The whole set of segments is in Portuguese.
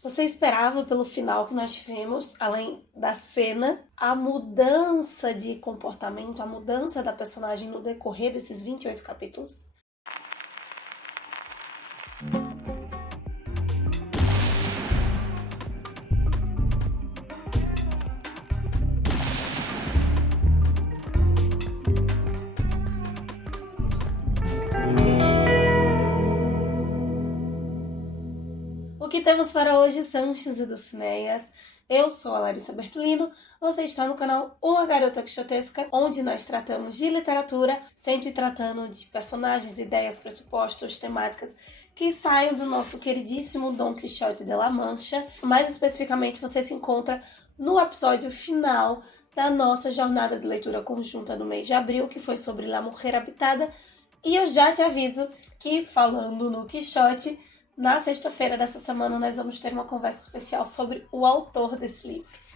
Você esperava pelo final que nós tivemos, além da cena, a mudança de comportamento, a mudança da personagem no decorrer desses 28 capítulos? O que temos para hoje são Anjos e Dulcineias. Eu sou a Larissa Bertolino, você está no canal O A Garota Quixotesca, onde nós tratamos de literatura, sempre tratando de personagens, ideias, pressupostos, temáticas que saiam do nosso queridíssimo Dom Quixote de La Mancha. Mais especificamente, você se encontra no episódio final da nossa jornada de leitura conjunta no mês de abril, que foi sobre La Mujer Habitada. E eu já te aviso que, falando no Quixote, na sexta-feira dessa semana nós vamos ter uma conversa especial sobre o autor desse livro.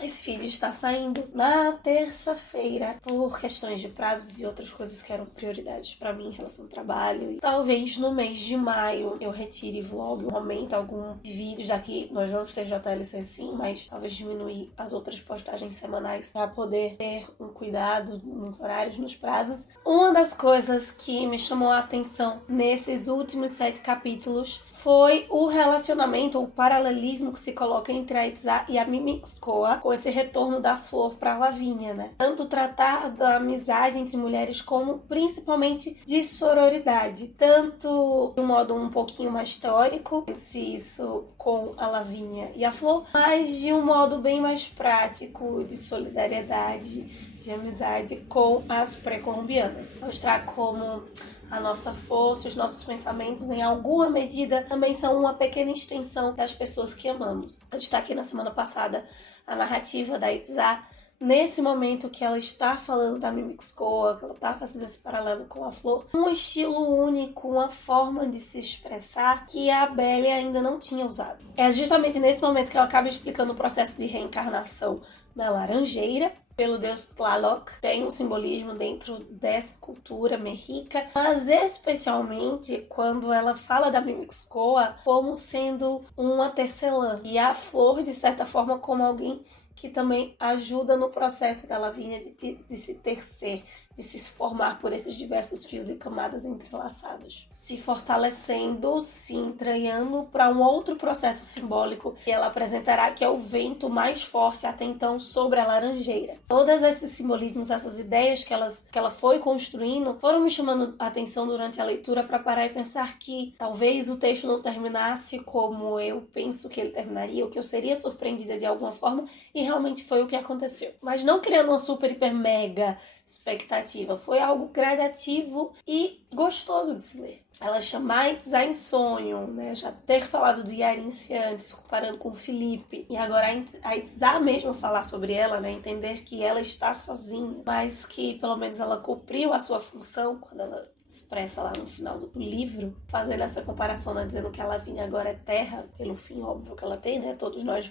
Esse vídeo está saindo na terça-feira por questões de prazos e outras coisas que eram prioridades para mim em relação ao trabalho. E talvez no mês de maio eu retire vlog, aumento alguns vídeos, já que nós vamos ter JLC sim, mas talvez diminuir as outras postagens semanais para poder ter um cuidado nos horários, nos prazos. Uma das coisas que me chamou a atenção nesses últimos 7 capítulos foi o relacionamento, o paralelismo que se coloca entre a Itzá e a Mimixcoa, com esse retorno da Flor para Lavínia, né? Tanto tratar da amizade entre mulheres como principalmente de sororidade, tanto de um modo um pouquinho mais teórico, se isso com a Lavínia e a Flor, mas de um modo bem mais prático, de solidariedade, de amizade com as pré-colombianas. Mostrar como a nossa força, os nossos pensamentos, em alguma medida, também são uma pequena extensão das pessoas que amamos. Eu destaquei na semana passada a narrativa da Itzá, nesse momento que ela está falando da Mimixcoa, que ela está fazendo esse paralelo com a Flor, um estilo único, uma forma de se expressar que a Bélia ainda não tinha usado. É justamente nesse momento que ela acaba explicando o processo de reencarnação na Laranjeira, pelo deus Tlaloc, tem um simbolismo dentro dessa cultura mexica, mas especialmente quando ela fala da Mimixcoa como sendo uma tecelã, e a Flor, de certa forma, como alguém que também ajuda no processo da Lavínia de se tecer, de se formar por esses diversos fios e camadas entrelaçados, se fortalecendo, se entranhando para um outro processo simbólico que ela apresentará, que é o vento mais forte até então sobre a laranjeira. Todos esses simbolismos, essas ideias que ela foi construindo, foram me chamando a atenção durante a leitura para parar e pensar que talvez o texto não terminasse como eu penso que ele terminaria, ou que eu seria surpreendida de alguma forma, e realmente foi o que aconteceu. Mas não criando uma super, hiper, mega expectativa. Foi algo gradativo e gostoso de se ler. Ela chama a Itzá em sonho, né? Já ter falado de Yarince antes, comparando com o Felipe. E agora a Itzá mesmo falar sobre ela, né? Entender que ela está sozinha, mas que pelo menos ela cumpriu a sua função quando ela expressa lá no final do livro, fazendo essa comparação, né, dizendo que a Lavínia agora é terra, pelo fim óbvio que ela tem, né, todos nós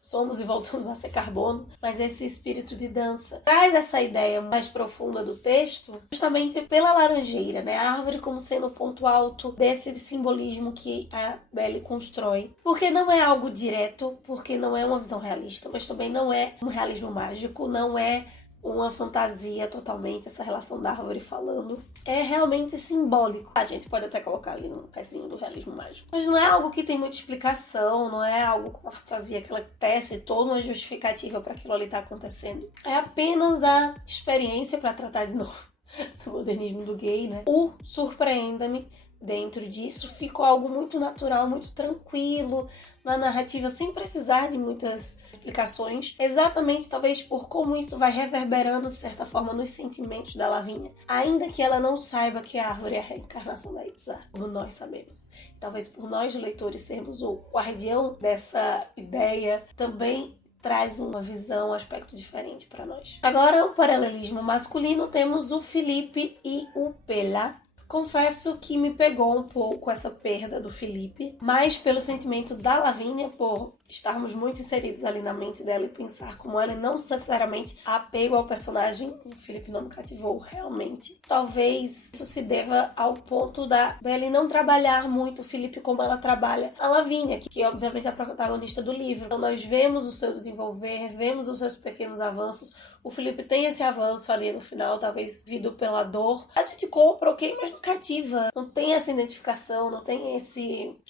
somos e voltamos a ser carbono, mas esse espírito de dança traz essa ideia mais profunda do texto, justamente pela laranjeira, né, a árvore como sendo o ponto alto desse simbolismo que a Belle constrói, porque não é algo direto, porque não é uma visão realista, mas também não é um realismo mágico, não é uma fantasia totalmente, essa relação da árvore falando. É realmente simbólico. A gente pode até colocar ali no pezinho do realismo mágico. Mas não é algo que tem muita explicação, não é algo com uma fantasia que ela tece toda uma justificativa para aquilo ali tá acontecendo. É apenas a experiência, para tratar de novo do modernismo do gay, né? O surpreenda-me. Dentro disso ficou algo muito natural, muito tranquilo na narrativa, sem precisar de muitas explicações, exatamente talvez por como isso vai reverberando de certa forma nos sentimentos da Lavínia, ainda que ela não saiba que a árvore é a reencarnação da Itzá, como nós sabemos. Talvez por nós leitores sermos o guardião dessa ideia, também traz uma visão, um aspecto diferente para nós. Agora, o paralelismo masculino, temos o Felipe e o Pela, Confesso que me pegou um pouco essa perda do Felipe, mais pelo sentimento da Lavínia, por estarmos muito inseridos ali na mente dela e pensar como ela, e não necessariamente apego ao personagem. O Felipe não me cativou realmente. Talvez isso se deva ao ponto da Belle não trabalhar muito o Felipe como ela trabalha a Lavínia, que obviamente é a protagonista do livro. Então nós vemos o seu desenvolver, vemos os seus pequenos avanços. O Felipe tem esse avanço ali no final, talvez vindo pela dor. A gente compra, ok, mas não cativa. Não tem essa identificação, não tem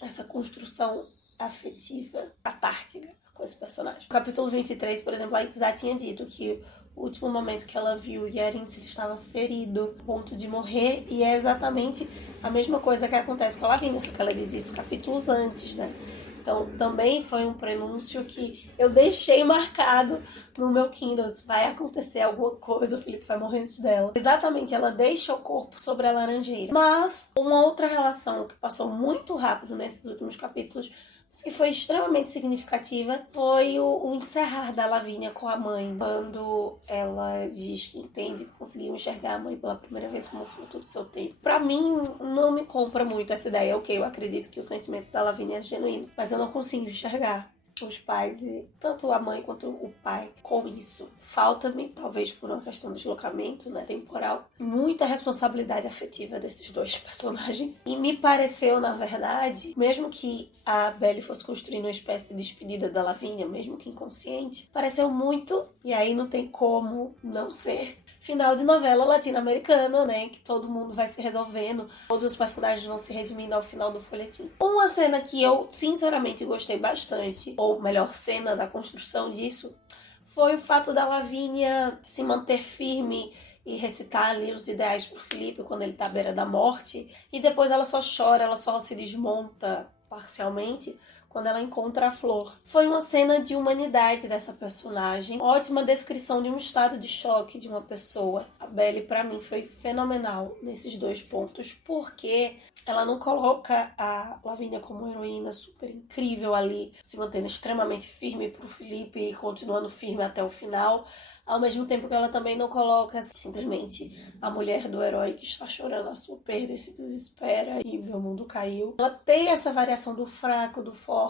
essa construção afetiva, catártica com esse personagem. No capítulo 23, por exemplo, a Itzá tinha dito que o último momento que ela viu Yarin, ele estava ferido, a ponto de morrer, e é exatamente a mesma coisa que acontece com a Lavínia, só que ela diz isso capítulos antes, né? Então, também foi um prenúncio que eu deixei marcado no meu Kindle. Vai acontecer alguma coisa, o Felipe vai morrer antes dela. Exatamente, ela deixa o corpo sobre a laranjeira. Mas, uma outra relação que passou muito rápido nesses últimos capítulos, mas que foi extremamente significativa, foi o encerrar da Lavínia com a mãe. Quando ela diz que entende que conseguiu enxergar a mãe pela primeira vez como fruto do seu tempo. Pra mim, não me compra muito essa ideia. Ok, eu acredito que o sentimento da Lavínia é genuíno, mas eu não consigo enxergar os pais, e tanto a mãe quanto o pai, com isso. Falta-me, talvez por uma questão de deslocamento, né, temporal, muita responsabilidade afetiva desses dois personagens. E me pareceu, na verdade, mesmo que a Belle fosse construindo uma espécie de despedida da Lavínia, mesmo que inconsciente, pareceu muito, e aí não tem como não ser, final de novela latino-americana, né, que todo mundo vai se resolvendo, todos os personagens vão se redimindo ao final do folhetim. Uma cena que eu, sinceramente, gostei bastante, ou melhor, cenas, a construção disso, foi o fato da Lavínia se manter firme e recitar ali os ideais pro Felipe quando ele tá à beira da morte, e depois ela só chora, ela só se desmonta parcialmente quando ela encontra a flor. Foi uma cena de humanidade dessa personagem, ótima descrição de um estado de choque de uma pessoa. A Belle, pra mim, foi fenomenal nesses dois pontos, porque ela não coloca a Lavínia como uma heroína super incrível ali, se mantendo extremamente firme pro Felipe e continuando firme até o final, ao mesmo tempo que ela também não coloca simplesmente a mulher do herói que está chorando a sua perda e se desespera e meu mundo caiu. Ela tem essa variação do fraco, do forte,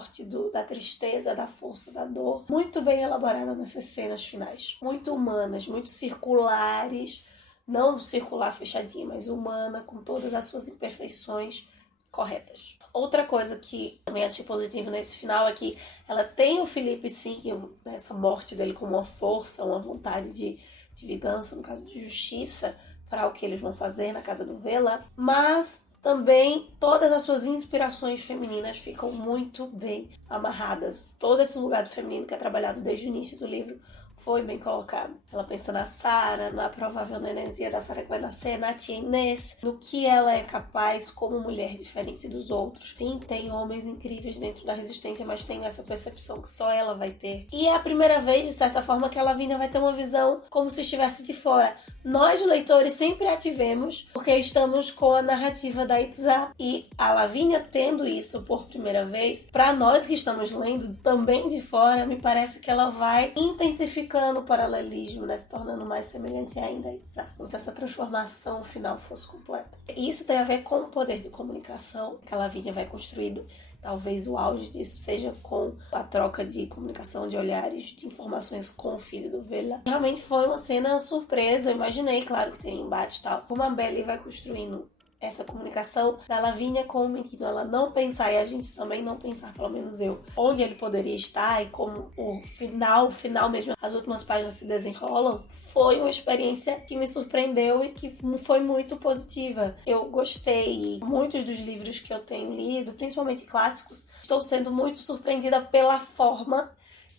da tristeza, da força, da dor, muito bem elaborada nessas cenas finais. Muito humanas, muito circulares, não circular fechadinha, mas humana, com todas as suas imperfeições corretas. Outra coisa que também achei positivo nesse final é que ela tem o Felipe, sim, essa morte dele como uma força, uma vontade de vingança, no caso de justiça, para o que eles vão fazer na casa do Vela, mas também todas as suas inspirações femininas ficam muito bem amarradas. Todo esse lugar do feminino que é trabalhado desde o início do livro foi bem colocado. Ela pensa na Sarah, na provável nenenzinha da Sarah que vai nascer, na tia Inês, no que ela é capaz como mulher diferente dos outros. Sim, tem homens incríveis dentro da resistência, mas tem essa percepção que só ela vai ter. E é a primeira vez, de certa forma, que a Lavínia vai ter uma visão como se estivesse de fora. Nós, leitores, sempre a tivemos, porque estamos com a narrativa da Itzá. E a Lavínia tendo isso por primeira vez, para nós que estamos lendo também de fora, me parece que ela vai intensificando o paralelismo, né? Se tornando mais semelhante ainda a Itzá. Como se essa transformação final fosse completa. E isso tem a ver com o poder de comunicação que a Lavínia vai construindo. Talvez o auge disso seja com a troca de comunicação, de olhares, de informações com o filho do Vela. Realmente foi uma cena surpresa. Eu imaginei, claro que tem embate e tal, como a Belle vai construindo essa comunicação da Lavínia com o Menino, ela não pensar, e a gente também não pensar, pelo menos eu, onde ele poderia estar e como o final mesmo, as últimas páginas se desenrolam, foi uma experiência que me surpreendeu e que foi muito positiva. Eu gostei. Muitos dos livros que eu tenho lido, principalmente clássicos, estou sendo muito surpreendida pela forma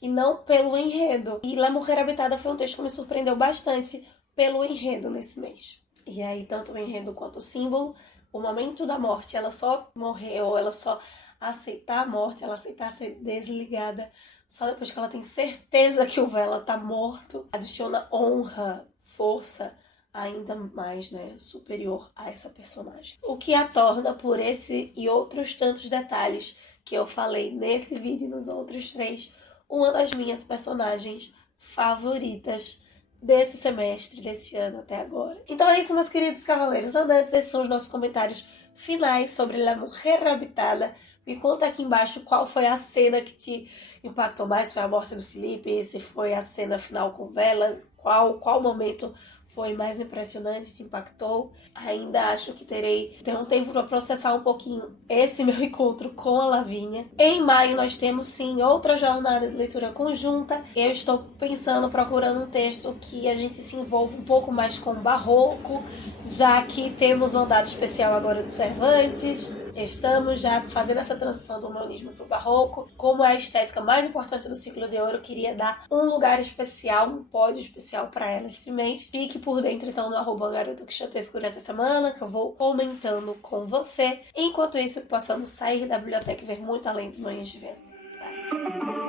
e não pelo enredo. E La Mujer Habitada foi um texto que me surpreendeu bastante pelo enredo nesse mês. E aí, tanto o enredo quanto o símbolo, o momento da morte, ela só morreu, ela só aceitar a morte, ela aceitar ser desligada, só depois que ela tem certeza que o Vela tá morto, adiciona honra, força, ainda mais, né, superior a essa personagem. O que a torna, por esse e outros tantos detalhes que eu falei nesse vídeo e nos outros 3, uma das minhas personagens favoritas desse semestre, desse ano até agora. Então é isso, meus queridos cavaleiros andantes. Esses são os nossos comentários finais sobre La Mujer Habitada. Me conta aqui embaixo qual foi a cena que te impactou mais. Se foi a morte do Felipe, se foi a cena final com velas, qual momento foi mais impressionante, te impactou. Ainda acho que terei um tempo para processar um pouquinho esse meu encontro com a Lavínia. Em maio nós temos sim outra jornada de leitura conjunta. Eu estou pensando, procurando um texto que a gente se envolva um pouco mais com o barroco, já que temos uma data especial agora do Cervantes. Estamos já fazendo essa transição do humanismo para o barroco. Como é a estética mais importante do ciclo de ouro, eu queria dar um lugar especial, um pódio especial para ela esse mês. Fique por dentro então no @garotoquixotesco durante a semana, que eu vou comentando com você. Enquanto isso, possamos sair da biblioteca e ver muito além dos Manhãs de Vento. Bye!